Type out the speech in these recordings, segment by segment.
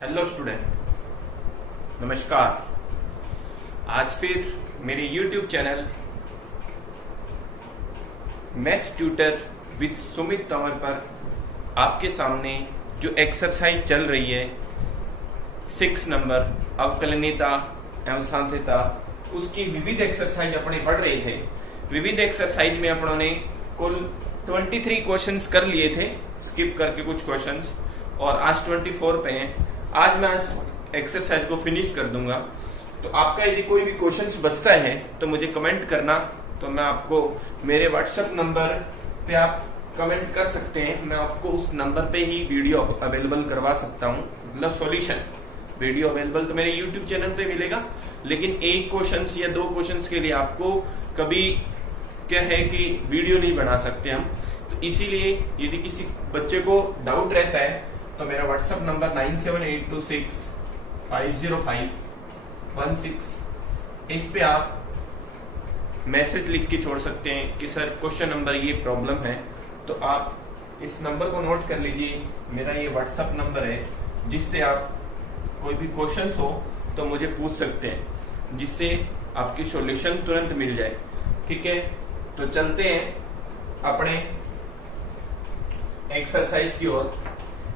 Hello student, नमस्कार। आज फिर मेरे YouTube channel math tutor with Sumit Tanwar पर आपके सामने जो एक्सरसाइज चल रही है 6 नंबर अवकलनीयता एवं सांध्यता, उसकी विविध एक्सरसाइज अपने पढ़ रहे थे। विविध एक्सरसाइज में अपनों ने कुल 23 क्वेश्चंस कर लिए थे, स्किप करके कुछ क्वेश्चंस, और आज 24 पे हैं। आज मैं एक्सरसाइज को फिनिश कर दूंगा। तो आपका यदि कोई भी क्वेश्चंस बचता है तो मुझे कमेंट करना, तो मैं आपको मेरे व्हाट्सएप नंबर पे आप कमेंट कर सकते हैं। मैं आपको उस नंबर पे ही वीडियो अवेलेबल करवा सकता हूँ, मतलब सॉल्यूशन वीडियो अवेलेबल तो मेरे यूट्यूब चैनल पे मिलेगा, लेकिन एक क्वेश्चंस या 2 क्वेश्चंस के लिए आपको कभी क्या है कि वीडियो नहीं बना सकते हम। तो इसीलिए यदि किसी बच्चे को डाउट रहता है तो मेरा व्हाट्सएप नंबर 9782650516, इस पे आप मैसेज लिख के छोड़ सकते हैं कि सर क्वेश्चन नंबर ये प्रॉब्लम है। तो आप इस नंबर को नोट कर लीजिए, मेरा ये व्हाट्सएप नंबर है, जिससे आप कोई भी क्वेश्चन हो तो मुझे पूछ सकते हैं, जिससे आपकी सॉल्यूशन तुरंत मिल जाए। ठीक है, तो चलते हैं अपने एक्सरसाइज की ओर।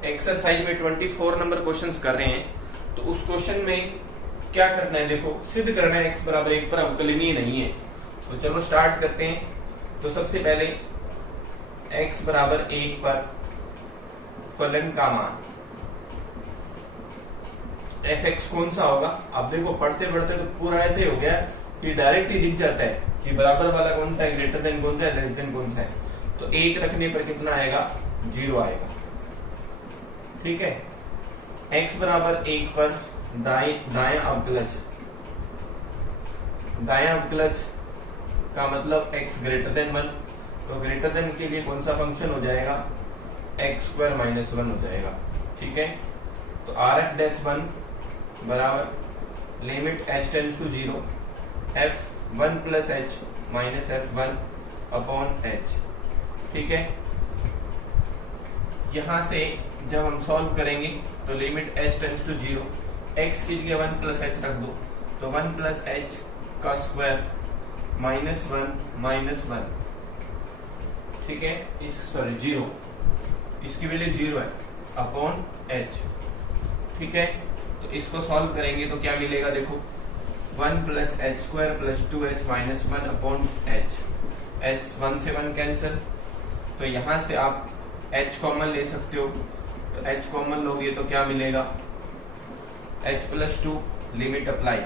एक्सरसाइज में 24 नंबर क्वेश्चंस कर रहे हैं। तो उस क्वेश्चन में क्या करना है, देखो सिद्ध करना है x बराबर 1 पर अवकलनीय नहीं है। तो चलो स्टार्ट करते हैं। तो सबसे पहले x बराबर 1 पर फलन का मान fx कौन सा होगा। अब देखो पढ़ते पढ़ते तो पूरा ऐसे हो गया कि डायरेक्ट ही दिख जाता है कि बराबर वाला कौन सा है, ग्रेटर देन कौन सा है, लेस देन कौन सा है। तो 1 रखने पर कितना आएगा, 0 आएगा। ठीक है, x बराबर 1 पर दायां अवकलज का मतलब x ग्रेटर देन 1। तो ग्रेटर देन के लिए कौन सा फंक्शन हो जाएगा, x² - 1 हो जाएगा। ठीक है, तो RF'1 बराबर limit h tends to 0 f1 + h - f1/h। ठीक है, यहां से जब हम सॉल्व करेंगे तो limit h tends to 0, x की जगह 1 + h रख दो, तो 1 + h का स्क्वायर -1 - 1। ठीक है, 0, इसकी वैल्यू 0 है अपॉन h। ठीक है, तो इसको सॉल्व करेंगे तो क्या मिलेगा, देखो 1 + h² + 2h - 1/h। h 1 से 1 कैंसिल, तो यहां से आप h कॉमन ले सकते हो। तो h कॉमन लोगे तो क्या मिलेगा, h + 2 लिमिट अप्लाई।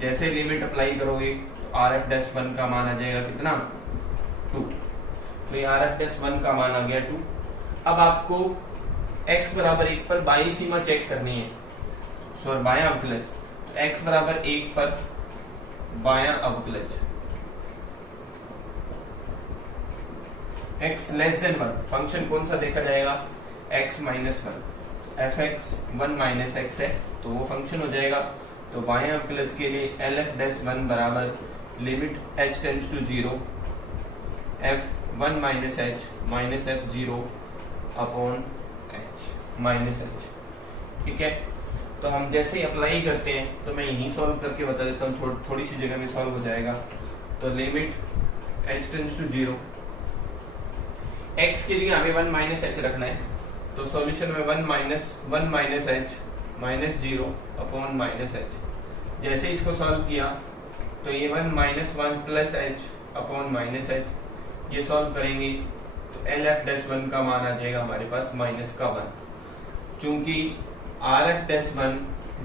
जैसे लिमिट अप्लाई करोगे तो RF'1 का मान आ जाएगा कितना, 2। तो ये RF'1 का मान आ गया 2। अब आपको x बराबर 1 पर बाईं सीमा चेक करनी है, सॉरी बायां अवकलज। तो x बराबर 1 पर बायां अवकलज x लेस देन 1 फंक्शन कौन सा देखा जाएगा, x - 1। fx 1 - x है तो वो फंक्शन हो जाएगा। तो बाएं अवकलज के लिए LF'1 बराबर limit h tends to 0 f1 - h - f0/h। ठीक है, तो हम जैसे ही अप्लाई करते हैं तो मैं यही सॉल्व करके बता देता हूँ, थोड़ी सी जगह में सॉल्व हो जाएगा। तो limit h tends to 0, x की जगह हमें 1 - h रखना है। तो सॉल्यूशन में 1 - h -0/-h। जैसे इसको सॉल्व किया तो ये 1 - 1 + h/-h, ये सॉल्व करेंगे तो LF'1 का मान आ जाएगा हमारे पास -1। चूंकि RF'1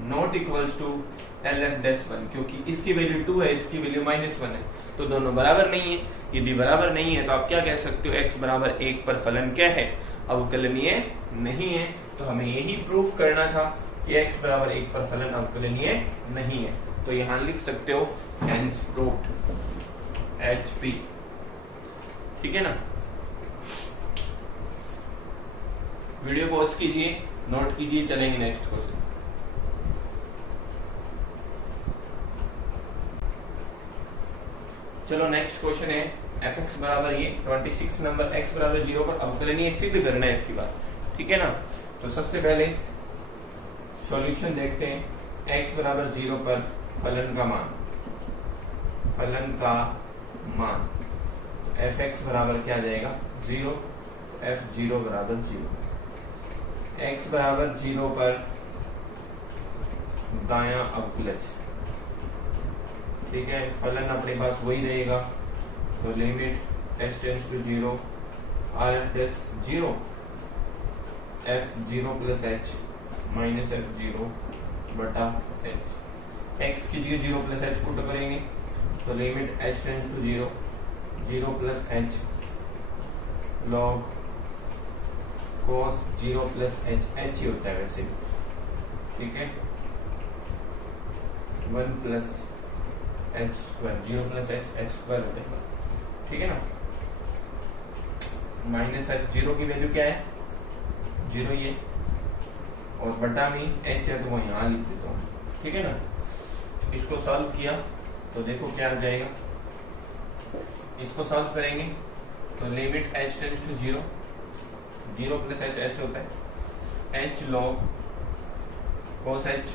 not equals to LF'1, क्योंकि इसकी वैल्यू 2 है, इसकी वैल्यू -1 है, तो दोनों बराबर नहीं है। यदि बराबर नहीं है तो आप क्या कह सकते हो, x बराबर 1 पर फलन क्या है, अवकलनीय नहीं है। तो हमें यही प्रूफ करना था कि x बराबर 1 पर फलन अवकलनीय नहीं है। तो यहां लिख सकते हो हेंस प्रूव्ड, HP। ठीक है ना, वीडियो पॉज कीजिए, नोट कीजिए, चलेंगे नेक्स्ट क्वेश्चन। चलो नेक्स्ट क्वेश्चन है fx बराबर ये 26 नंबर x बराबर 0 पर अवकलनीय सिद्ध करना है की बात। ठीक है ना, तो सबसे पहले सॉल्यूशन देखते हैं। x बराबर 0 पर फलन का मान तो fx बराबर क्या आ जाएगा 0, तो f0 बराबर 0। x बराबर 0 पर दायां अवकलज, ठीक है, फलन अपने पास वही रहेगा, तो limit h tends to 0 r plus 0 f0 plus h minus f0 बटा h। x की जगह 0 प्लस h पुट करेंगे तो limit h tends to 0 0 plus h log cos 0 plus h ही होता है वैसे भी, ठीक है, 1 plus h square, 0 plus h square हो जाएगा, ठीक है ना। माइनस h0 की वैल्यू क्या है 0 ये, और बटा में h है तो वो यहाँ लिख देता हूँ, ठीक है ना। इसको सॉल्व किया तो देखो क्या आ जाएगा, इसको सॉल्व करेंगे तो limit h tends to 0 0 plus h होता है h log cos h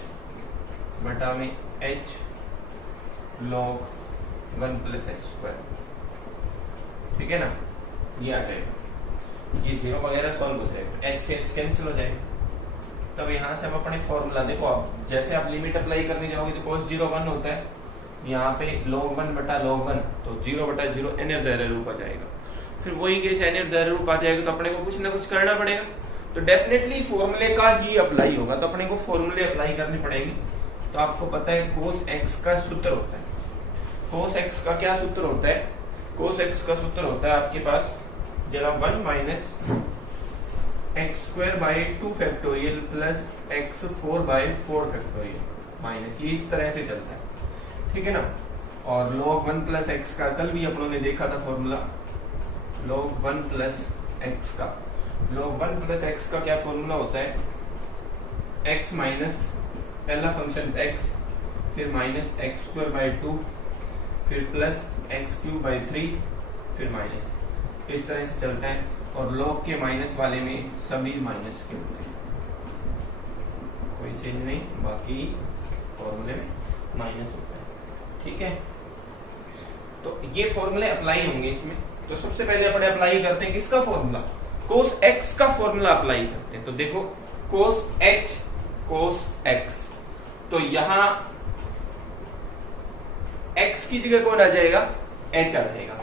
बटा में h log 1 plus h square, ठीक है ना। ये आ जाएगा, ये 0 वगैरह सॉल्व हो जाएगा, h से h कैंसिल हो जाएगा। तब यहाँ से हम अपने फॉर्मूला देखो, आप जैसे आप लिमिट अप्लाई करने जाओगे तो cos 0 1 होता है, यहाँ पे log 1 बटा log 1 तो 0 बटा 0 nth दायरा रूप आ जाएगा। फिर वही केस nth दायरा रूप आ जाएगा तो अपने को कुछ ना कुछ करना पड़ेगा, तो डेफिनेटली फॉर्मूले का ही अप्लाई होगा, तो अपने को फॉर्मूले अप्लाई करनी पड़ेगी। तो आपको पता है cos x का सूत्र होता है, cos x का क्या सूत्र होता है, cos x का सूत्र होता है आपके पास जरा 1 minus x square by 2 factorial plus x 4 by 4 factorial minus, ये इस तरह से चलता है, ठीक है ना। और log 1 प्लस एक्स का कल भी अपनों ने देखा था फॉर्मूला, log 1 प्लस एक्स का, log 1 प्लस एक्स का क्या फॉर्मूला होता है, x माइनस पहला फंक्शन x, फिर माइनस एक्स स्क्वायर बाई 2, फिर प्लस एक्स क्यूब बाई 3, फिर माइनस, इस तरह से चलता है। और log के माइनस वाले में सभी माइनस के होते हैं, कोई चेंज नहीं, बाकी फॉर्मूले में माइनस होता है, ठीक है। तो ये फॉर्मूले अप्लाई होंगे इसमें। तो सबसे पहले अपने अप्लाई करते हैं किसका फॉर्मूला, cos x का फॉर्मूला अप्लाई करते हैं। तो देखो cos h cos x, तो यहां x की जगह कौन आ जाएगा, h आ जाएगा,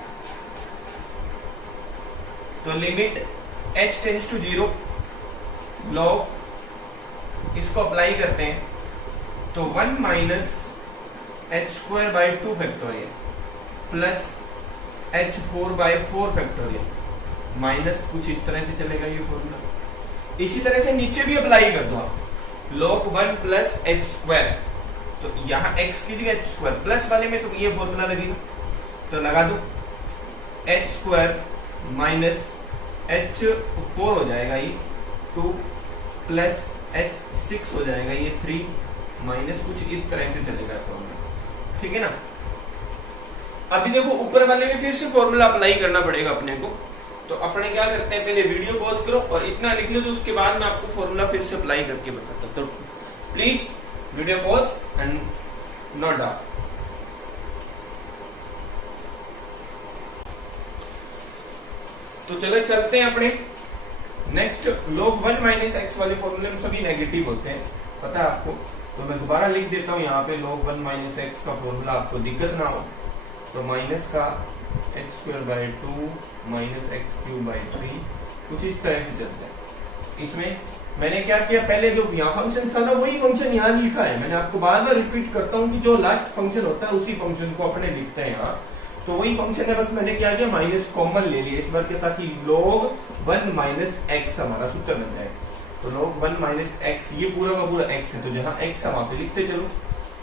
तो limit h tends to 0 log, इसको अप्लाई करते हैं तो 1 minus h square by 2 factorial plus h 4 by 4 factorial minus, कुछ इस तरह से चलेगा ये फॉर्मूला। इसी तरह से नीचे भी अप्लाई कर दो आप, log 1 प्लस h स्क्वायर, तो यहां x की जगह h स्क्वायर, प्लस वाले में तो ये फॉर्मूला लगेगा, तो लगा दो h स्क्वायर माइनस h 4 हो जाएगा ये 2 प्लस h 6 हो जाएगा ये 3 माइनस, कुछ इस तरह से चलेगा फॉर्मूला, ठीक है ना। अभी देखो ऊपर वाले में फिर से फॉर्मूला अप्लाई करना पड़ेगा अपने को, तो अपने क्या करते हैं, पहले वीडियो पॉज करो और इतना लिख लो, तो उसके बाद मैं आपको फॉर्मूला फिर से अप्लाई करके बताता हूं। तो please video pause and note down. तो चलो चलते हैं अपने नेक्स्ट, log 1 माइनस एक्स वाले फॉर्मूले में सभी नेगेटिव होते हैं, पता है आपको, तो मैं दोबारा लिख देता हूं यहाँ पे log 1 माइनस एक्स का फॉर्मूला, आपको दिक्कत ना हो। तो माइनस का x square by 2 minus x cube by 3, कुछ इस तरह से चलता है। इसमें मैंने क्या किया, पहले जो यहाँ फंक्शन था ना वही फंक्शन यहाँ लिखा है, मैंने आपको बार बार रिपीट करता हूँ कि जो लास्ट फंक्शन होता है उसी फंक्शन को अपने लिखते हैं यहाँ, तो वही फंक्शन है, बस मैंने क्या किया माइनस कॉमन ले लिया इस बार क्या, ताकि log 1 माइनस एक्स हमारा सूत्र बन जाए। तो log 1 माइनस एक्स, ये पूरा का पूरा x है, तो जहां x है वहां पे लिखते चलो।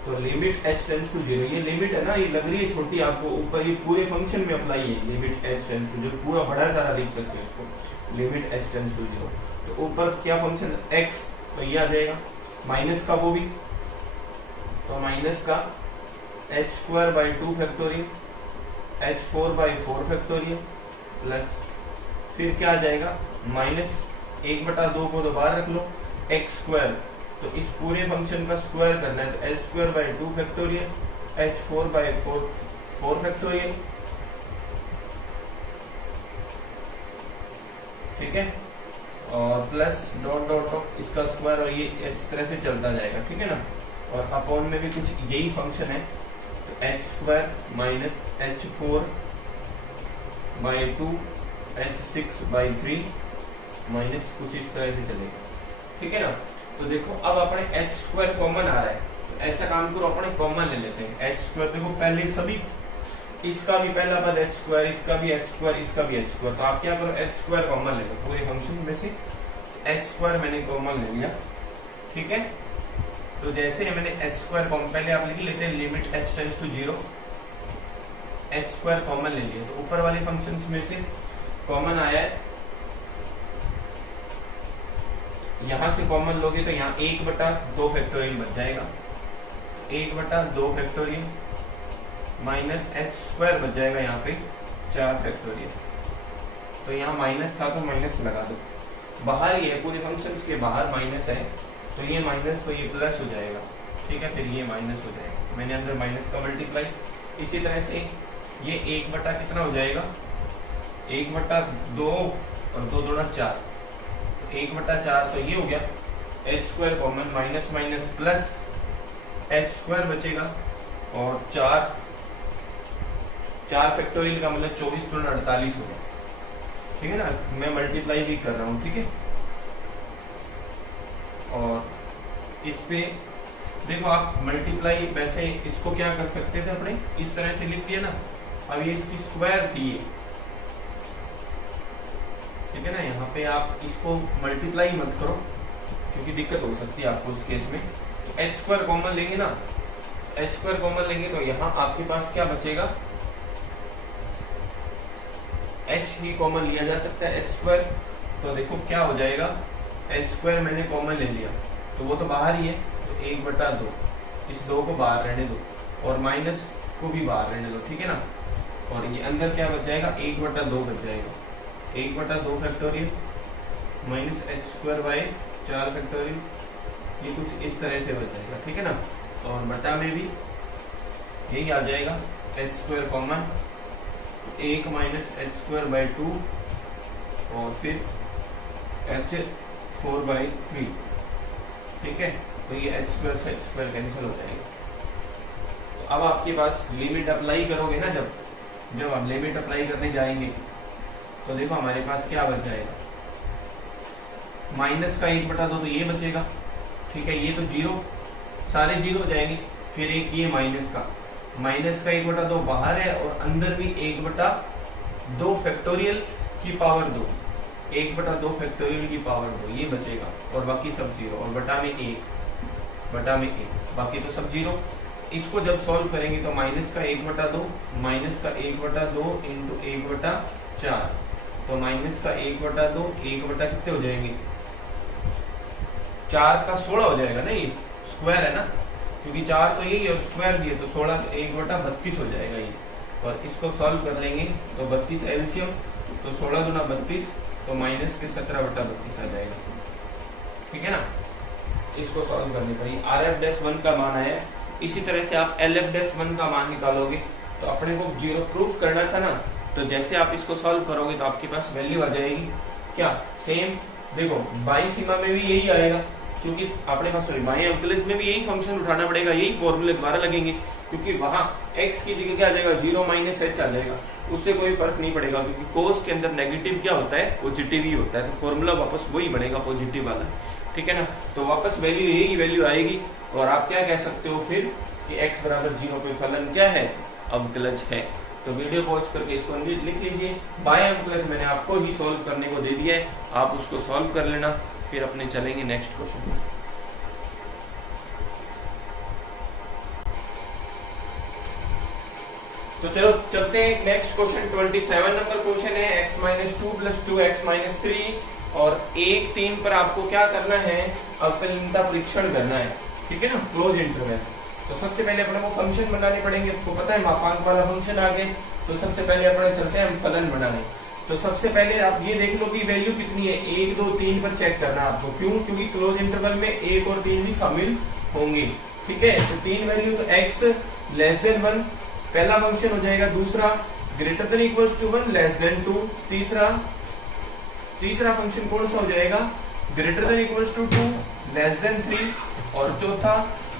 तो लिमिट h टेंड्स टू 0, ये लिमिट है ना, ये लग रही है छोटी आपको, ऊपर ये पूरे फंक्शन में अप्लाई है, लिमिट h टेंड्स टू 0, पूरा बड़ा सारा लिख सकते हो इसको, लिमिट h टेंड्स टू 0। तो ऊपर क्या फंक्शन x, तो ये आ जाएगा, माइनस का वो भी, तो माइनस का h square by 2 factorial h 4 by 4 factorial plus, फिर क्या आ जाएगा माइनस 1/2 को तो बाहर रख लो, एक्स स्क्वायर, तो इस पूरे फंक्शन का स्क्वायर करना है, तो h²/2 फैक्टोरियल, h4/4 फैक्टोरियल, ठीक है, और प्लस डॉट डॉट डॉट इसका स्क्वायर, और ये इस तरह से चलता जाएगा, ठीक है ना। और अपॉन में भी कुछ यही फंक्शन है, तो h² - h4/2 h6/3 माइनस कुछ इस तरह से चलेगा, ठीक है ना। तो देखो अब अपने h² कॉमन आ रहा है, तो ऐसा काम करो अपने कॉमन ले लेते हैं। h² देखो पहले सभी, इसका भी पहला पद h², इसका भी h², इसका भी h², तो आप क्या करो h² कॉमन ले लो पूरे फंक्शन में से। h² मैंने कॉमन ले लिया, ठीक है। तो जैसे मैंने h² कॉमन, पहले आप लिख लेते हैं limit h tends to 0, h² common ले लिया, तो ऊपर वाले फंक्शंस में से कॉमन आया है, यहां से कॉमन लोगे तो यहाँ 1/2 फैक्टोरियल बच जाएगा, 1/2 फैक्टोरियल माइनस h² बच जाएगा यहाँ पे 4 फैक्टोरियल। तो यहाँ माइनस था तो माइनस लगा दो, बाहर ही है पूरे फंक्शंस के बाहर माइनस है, तो ये माइनस तो ये प्लस हो जाएगा, ठीक है, फिर ये माइनस हो जाएगा, मैंने अंदर माइनस का मल्टीप्लाई। इसी तरह से ये 1 कितना हो जाएगा, 1/2 और 2 दूना 4, 1/4 तो ये हो गया, h² common, minus minus plus h² बचेगा, और 4 फैक्टोरियल का मतलब 24 दूना 48 हो गया, ठीक है ना। मैं मल्टीप्लाई भी कर रहा हूं, ठीक है। और इस पे देखो आप मल्टीप्लाई, वैसे इसको क्या कर सकते थे अपने, इस तरह से लिख दिया ना, अब ये इसकी स्क्वायर थी ये, ठीक है ना। यहाँ पे आप इसको मल्टीप्लाई मत करो क्योंकि दिक्कत हो सकती है आपको उस केस में। तो h² कॉमन लेंगे ना, h² कॉमन लेंगे तो यहाँ आपके पास क्या बचेगा, h ही कॉमन लिया जा सकता है, h²। तो देखो क्या हो जाएगा, h² मैंने कॉमन ले लिया तो वो तो बाहर ही है, तो 1/2, इस 2 को बाहर रहने दो और माइनस को भी बाहर रहने दो, ठीक है ना। और ये अंदर क्या बच जाएगा, 1/2 बच जाएगा, 1/2 फैक्टोरियल माइनस h²/4 फैक्टोरियल, ये कुछ इस तरह से बच जाएगा, ठीक है ना। और बटा में भी यही आ जाएगा, h² कॉमन, 1 माइनस h²/2 और फिर h4/3, ठीक है। तो ये h² से h² कैंसिल हो जाएगा। तो अब आपके पास लिमिट अप्लाई करोगे ना, जब आप लिमिट अप्लाई करने जाएंगे तो देखो हमारे पास क्या बच जाएगा, माइनस का 1/2 तो ये बचेगा, ठीक है, ये तो 0, सारे 0 हो जाएंगे, फिर एक ये माइनस का 1/2 बाहर है, और अंदर भी 1/2 फैक्टोरियल की पावर 2, 1/2 फैक्टोरियल की पावर 2 ये बचेगा, और बाकी सब 0, और बटा में 1 बाकी तो सब 0। इसको जब सॉल्व करेंगे तो माइनस का 1/2 माइनस का 1/2 इंटू 1/4, तो माइनस का 1/2 कितने हो जाएंगे, 4 का 16 हो जाएगा ना, ये स्क्वायर है ना, क्योंकि 4 तो यही है और स्क्वायर भी है, तो 16 का 1/32 हो जाएगा ये। और इसको सॉल्व कर लेंगे तो 32 एलसीएम, तो 16 दूना 32, तो माइनस के 17/32 आ जाएगा, ठीक है ना। इसको सॉल्व करने पर ये RF-1 का मान आया। इसी तरह से आप LF-1 का मान निकालोगे, तो अपने को 0 प्रूफ करना था ना, तो जैसे आप इसको सॉल्व करोगे तो आपके पास वैल्यू आ जाएगी क्या, सेम। देखो बाई सीमा में भी यही आएगा, क्योंकि अपने पास बाई अवकलज में भी यही फंक्शन उठाना पड़ेगा, यही फॉर्मूले द्वारा लगेंगे, क्योंकि वहां x की जगह क्या आ जाएगा, 0 माइनस h आ जाएगा, उससे कोई फर्क नहीं पड़ेगा, क्योंकि कोस के अंदर नेगेटिव क्या होता है, पॉजिटिव ही होता है, तो फॉर्मूला वापस वही बनेगा पॉजिटिव वाला, ठीक है ना। तो वापस वैल्यू यही वैल्यू आएगी, और आप क्या कह सकते हो फिर कि x बराबर 0 पे फलन क्या है, अवकलज है। तो वीडियो पॉज करके इसको लिख लीजिए। बाय अवकलज मैंने आपको ही सॉल्व करने को दे दिया है, आप उसको सॉल्व कर लेना, फिर अपने चलेंगे नेक्स्ट क्वेश्चन। तो चलो चलते हैं नेक्स्ट क्वेश्चन। 27 नंबर क्वेश्चन है, x-2 + 2x - 3 और 1-3 पर आपको क्या करना है, अवकलनीयता परीक्षण करना है, ठीक है ना, क्लोज इंटरवल। तो सबसे पहले अपने को फंक्शन बनाने पड़ेंगे, आपको पता है मापांक वाला फंक्शन आ गए, तो सबसे पहले अपने चलते हैं हम फलन बनाने। तो सबसे पहले आप ये देख लो कि वैल्यू कितनी है, 1 2 3 पर चेक करना है आपको। क्यों? क्योंकि क्लोज इंटरवल में 1 और 3 भी शामिल होंगे। ठीक है, तो 3 वैल्यू, तो x लेस देन 1 पहला फंक्शन हो जाएगा, दूसरा greater than equals to 1 less than 2, तीसरा फंक्शन कौन सा हो जाएगा, greater than equals to 2 less than 3, और चौथा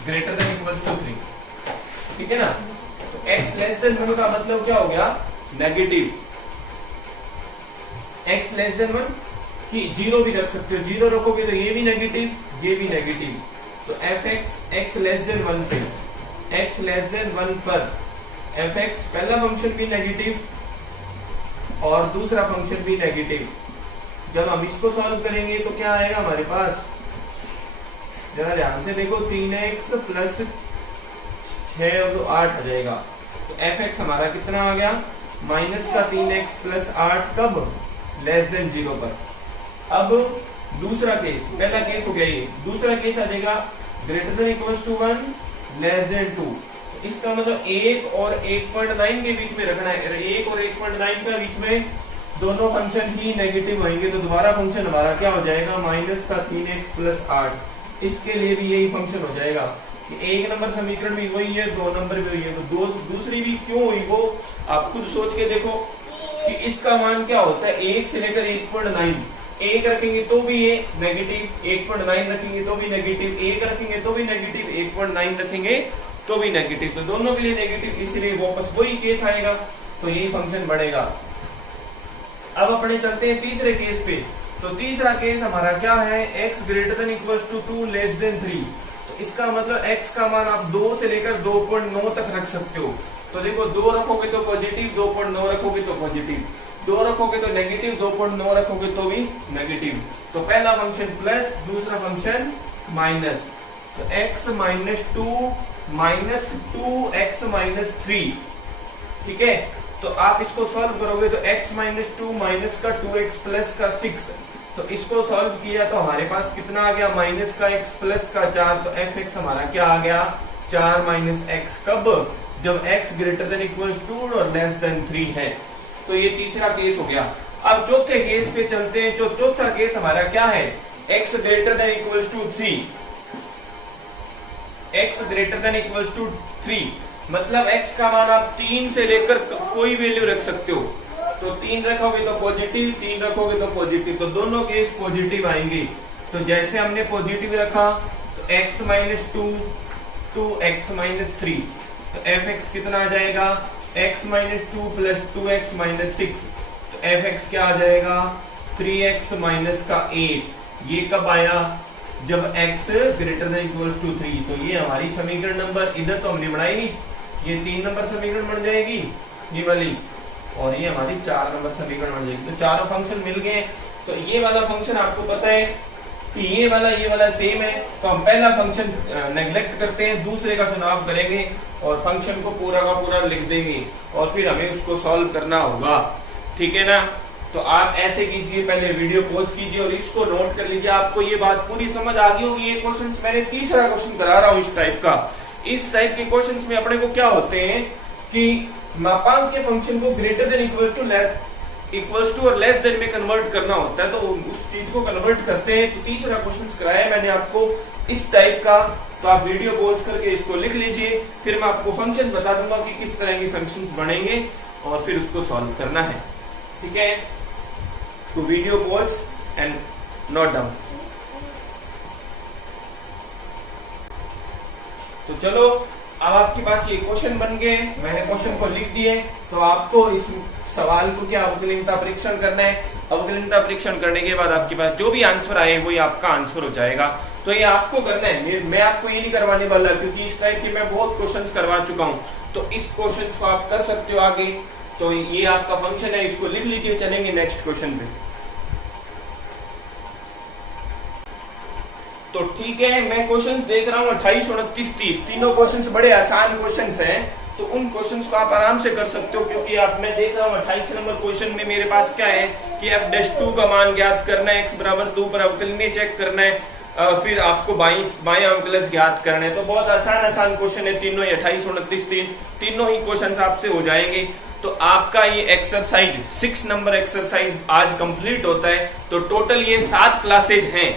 ग्रेटर देन इक्वल्स टू 3। ठीक है ना, तो x लेस देन 1 का मतलब क्या हो गया, नेगेटिव। x लेस देन 1 की 0 भी रख सकते हो, 0 रखोगे तो ये भी नेगेटिव, ये भी नेगेटिव। तो fx x लेस देन 1 पे, x लेस देन 1 पर fx पहला फंक्शन भी नेगेटिव और दूसरा फंक्शन भी नेगेटिव। जब हम इसको सॉल्व करेंगे तो क्या आएगा हमारे पास, जरा ध्यान से देखो, 3x प्लस 6 और 2 8 आ जाएगा। तो fx हमारा कितना आ गया, माइनस का 3x प्लस 8 कब, लेस देन 0 पर। अब दूसरा केस, पहला केस हो गया ये, दूसरा केस आ जाएगा greater than equals to 1 less than 2। तो इसका मतलब 1 और 1.9 के बीच में रखना है, 1 और 1.9 का बीच में दोनों फंक्शन ही नेगेटिव होंगे, तो दोबारा फंक्शन हमारा क्या हो जाएगा, माइनस का 3x प्लस 8। इसके लिए भी यही फंक्शन हो जाएगा कि 1 नंबर समीकरण भी वही है, 2 नंबर भी वही है, तो दूसरी भी क्यों हुई वो आप खुद सोच के देखो कि इसका मान क्या होता है, 1 से लेकर 1.9, 1 रखेंगे तो भी ये नेगेटिव, 1.9 रखेंगे तो भी नेगेटिव, 1 रखेंगे तो भी नेगेटिव, 1.9 रखेंगे तो भी नेगेटिव, तो दोनों के लिए नेगेटिव, इसलिए वापस वही केस आएगा, तो यही फंक्शन बढ़ेगा। अब अपने चलते हैं तीसरे केस पे। तो तीसरा केस हमारा क्या है, x greater than equals to 2 less than 3। तो इसका मतलब x का मान आप 2 से लेकर 2.9 तक रख सकते हो। तो देखो 2 रखोगे तो पॉजिटिव, 2.9 रखोगे तो पॉजिटिव, 2 रखोगे तो नेगेटिव, 2.9 रखोगे तो भी नेगेटिव। तो पहला फंक्शन प्लस, दूसरा फंक्शन माइनस। तो x minus 2 minus 2x minus 3। ठीक है, तो आप इसको सॉल्व करोगे तो x माइनस 2 माइनस का 2x प्लस का 6। तो इसको सॉल्व किया तो हमारे पास कितना आ गया, माइनस का x प्लस का 4। तो fx हमारा क्या आ गया, 4 माइनस x, कब, जब x greater than equals two और लेस देन 3 है। तो ये तीसरा केस हो गया। अब चौथे केस पे चलते हैं। जो चौथा केस हमारा क्या है, x greater than equals to 3, x greater than equals to 3 मतलब x का मान आप 3 से लेकर कोई वैल्यू रख सकते हो। तो 3 रखोगे तो पॉजिटिव, 3 रखोगे तो पॉजिटिव, तो दोनों केस पॉजिटिव आएंगे। तो जैसे हमने पॉजिटिव रखा तो x minus 2 to x minus 3, तो fx कितना आ जाएगा, x minus 2 plus 2x minus 6। तो fx क्या आ जाएगा, 3x माइनस का 8। ये कब आया, जब x greater than equals to 3। तो ये हमारी समीकरण नंबर, इधर तो हमने बनाई नहीं, ये 3 नंबर समीकरण बन जाएगी ये वाली, और ये हमारी 4 नंबर समीकरण बन जाएगी। तो चारों फंक्शन मिल गए। तो ये वाला फंक्शन आपको पता है कि ये वाला सेम है, तो हम पहला फंक्शन नेग्लेक्ट करते हैं, दूसरे का चुनाव करेंगे और फंक्शन को पूरा का पूरा लिख देंगे और फिर हमें उसको सॉल्व करना होगा। ठीक है ना, तो आप ऐसे कीजिए, पहले वीडियो पॉज कीजिए और इसको नोट कर लीजिए। आपको ये बात पूरी समझ आ गई होगी। ये क्वेश्चन मैंने तीसरा क्वेश्चन करा रहा हूं इस टाइप का। इस टाइप के क्वेश्चंस में अपने को क्या होते हैं कि मापांक के फंक्शन को ग्रेटर देन इक्वल्स टू और लेस देन में कन्वर्ट करना होता है, तो उस चीज को कन्वर्ट करते हैं। तो तीसरा क्वेश्चन कराया मैंने आपको इस टाइप का, तो आप वीडियो पॉज करके इसको लिख लीजिए, फिर मैं आपको फंक्शन बता दूंगा कि किस तरह के फंक्शंस बनेंगे और फिर उसको सॉल्व करना है। ठीक है, तो video pause and note down. तो चलो, अब आपके पास ये क्वेश्चन बन गए, मैंने क्वेश्चन को लिख दिए। तो आपको इस सवाल को क्या अवकलनीयता परीक्षण करना है। अवकलनीयता परीक्षण करने के बाद आपके पास जो भी आंसर आए वही आपका आंसर हो जाएगा। तो ये आपको करना है, मैं आपको ये नहीं करवाने वाला, क्योंकि इस टाइप के मैं बहुत क्वेश्चंस करवा चुका हूं। तो इस क्वेश्चंस को आप कर सकते हो आगे। तो ये आपका फंक्शन है, इसको लिख लीजिए। चलेंगे नेक्स्ट क्वेश्चन पे। तो ठीक है, मैं क्वेश्चंस देख रहा हूँ 28, 29, 30, तीनों क्वेश्चंस बड़े आसान क्वेश्चंस हैं। तो उन क्वेश्चंस को आप आराम से कर सकते हो, क्योंकि आप, मैं देख रहा हूँ 28 नंबर क्वेश्चन में मेरे पास क्या है कि f'2 का मान ज्ञात करना है, x बराबर 2 पर अवकलनीय चेक करना है, फिर आपको बाएं अवकलज ज्ञात करना है। तो बहुत आसान क्वेश्चन है तीनों ही, 28, 29, 30 तीनों ही क्वेश्चन आपसे हो जाएंगे। तो आपका ये एक्सरसाइज 6 नंबर एक्सरसाइज आज कंप्लीट होता है। तो टोटल ये 7 क्लासेज हैं।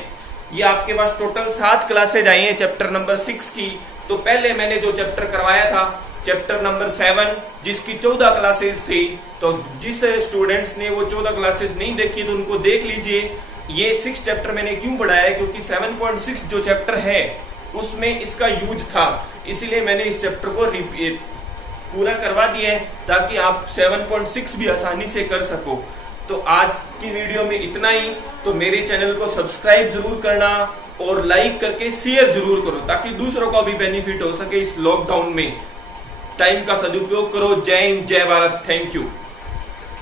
ये आपके पास टोटल 7 क्लासेज आई हैं चैप्टर नंबर 6 की। तो पहले मैंने जो चैप्टर करवाया था चैप्टर नंबर 7 जिसकी 14 क्लासेस थी, तो जिस स्टूडेंट्स ने वो 14 क्लासेस नहीं देखी तो उनको देख लीजिए। ये 6 चैप्टर मैंने क्यों पढ़ाया है, क्योंकि 7.6 जो चैप्टर है उसमें इसका यूज था, इसीलिए मैंने इस चैप्टर को पूरा करवा दिया है ताकि आप 7.6 भी आसानी से कर सको। तो आज की वीडियो में इतना ही। तो मेरे चैनल को सब्सक्राइब जरूर करना और लाइक करके शेयर जरूर करो ताकि दूसरों को भी बेनिफिट हो सके इस लॉकडाउन में। टाइम का सदुपयोग करो। जय हिंद, जय भारत, थैंक यू।